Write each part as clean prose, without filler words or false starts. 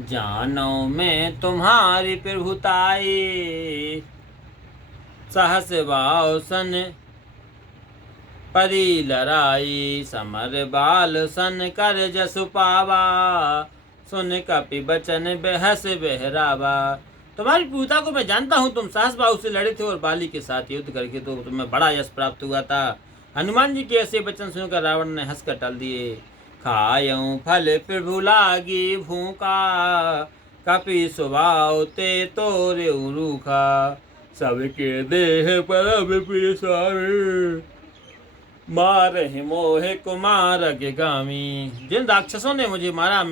जानो मैं तुम्हारी प्रभुताई, सहस भाव सन परी लड़ाई। समर बाल सन कर जसु पावा, सुन कपि बचन बेहस बहरावा। तुम्हारी पूता को मैं जानता हूँ, तुम साहस भाव से लड़े थे और बाली के साथ युद्ध करके तो तुम्हें बड़ा यश प्राप्त हुआ था। हनुमान जी के ऐसे वचन सुनकर रावण ने हंसकर टाल दिए। खायूं फल प्रभु लागी भूखा, कपि स्वभाव ते तोरे रूखा। सबके देह पर विपिसारे, मारे मोहे कुमार के गामी। जिन राक्षसों ने मुझे मारा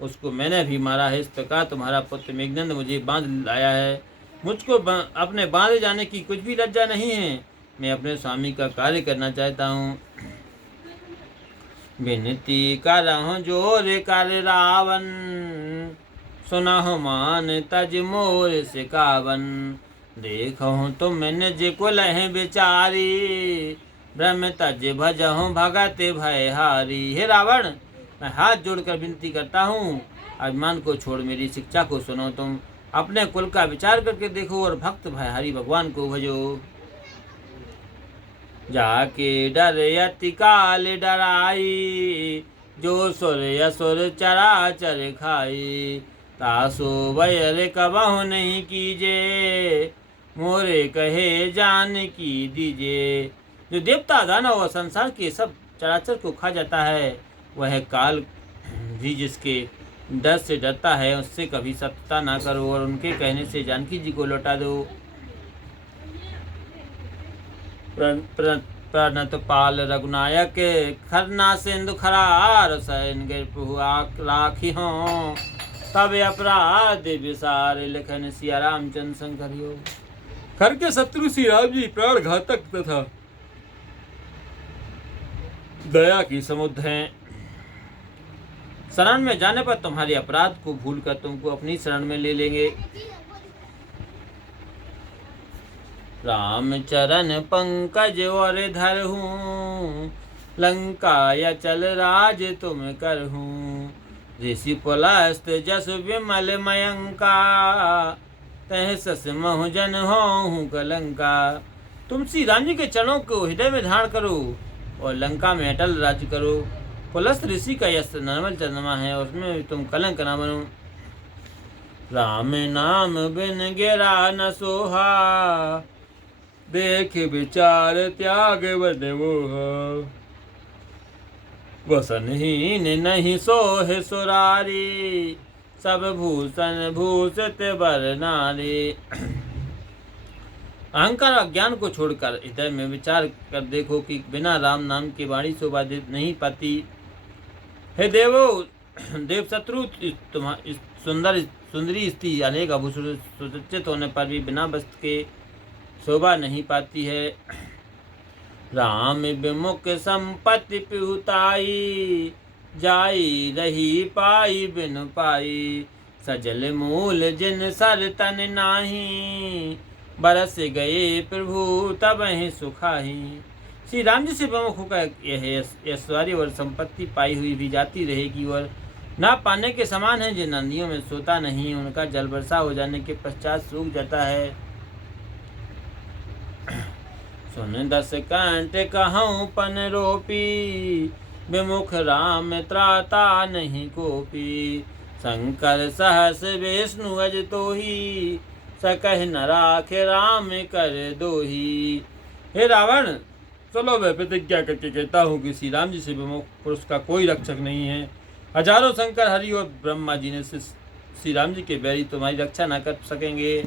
उसको मैंने भी मारा है। इस प्रकार तुम्हारा पुत्र मेघनंद मुझे बांध लाया है। मुझको अपने बांधे जाने की कुछ भी लज्जा नहीं है। मैं अपने स्वामी का कार्य करना चाहता हूँ। विनती करहूँ जोर कर रावण, सुनहु मान तज मोर सिकावन। देखहूँ तुम निज कुल है बेचारी, ब्रह्म तज भजहूँ भगत भयहारी। हे रावण, मैं हाथ जोड़कर विनती करता हूँ, अभिमान को छोड़ मेरी शिक्षा को सुनो। तुम अपने कुल का विचार करके देखो और भक्त भयहारी भगवान को भजो। जाके डर यति काल डराई, जो सुर असुर चराचर खाई। तासो बैर कबहु नहीं कीजे, मोरे कहे जान की दीजे। जो देवता दानव और संसार के सब चराचर को खा जाता है, वह काल भी जिसके डर से डरता है, उससे कभी शत्रुता ना करो और उनके कहने से जानकी जी को लौटा दो। प्रणत पाल रघुनायक, खरना सिंधु खरार। सैन गिर प्रभु राखी हों, तब अपराध विसार। लिखन सिया रामचंद्र शंकर योग। खर के शत्रु श्री राम जी प्राण घातक तथा दया की समुद्र हैं। शरण में जाने पर तुम्हारे अपराध को भूलकर तुमको अपनी शरण में ले लेंगे। राम चरण पंकज और धरहूँ, लंका या चल राज तुम करहूँ। ऋषि पुलस्त जस विमल मयंका, तह सस महु जन होहूँ कलंका। तुम श्री राम जी के चरणों को हृदय में धारण करो और लंका में अटल राज्य करो। पुलस्त ऋषि का यश निर्मल चंद्रमा है, उसमें भी तुम कलंक न बनो। राम नाम बिन गिरा न सोहा, देख विचार त्याग बद मोहा। वसनहीन नहीं सोहे सुरारी, सब भूषण भूषित बर नारी। अहंकार और ज्ञान को छोड़कर हृदय में विचार कर देखो कि बिना राम नाम की वाणी शोभा नहीं पाती। हे देवो, देव शत्रु सुंदरी स्त्री अनेक आभूषण सुसज्जित होने पर भी बिना वस्त्र के शोभा नहीं पाती है। राम विमुख संपत्ति पिहुताई, जाई रही पाई बिन पाई। सजल मूल जिन सर तन नाही, बरस गए प्रभु तब ही सुखाही। श्री राम जी से विमुख होकर यह ऐश्वर्य और संपत्ति पाई हुई भी जाती रहेगी और ना पाने के समान है। जिन नदियों में सोता नहीं, उनका जल वर्षा हो जाने के पश्चात सूख जाता है। सुन दस कंठ कहूँ पन रोपी, विमुख राम त्राता नहीं कोपी। शंकर सहस विष्णु अज तोही, सकह न राखे राम कर दोही। हे रावण, चलो मैं प्रतिज्ञा करके कहता हूँ कि श्री राम जी से विमुख पुरुष का कोई रक्षक नहीं है। हजारों शंकर, हरि और ब्रह्मा जी ने श्री राम जी के बैरी तुम्हारी रक्षा न कर सकेंगे।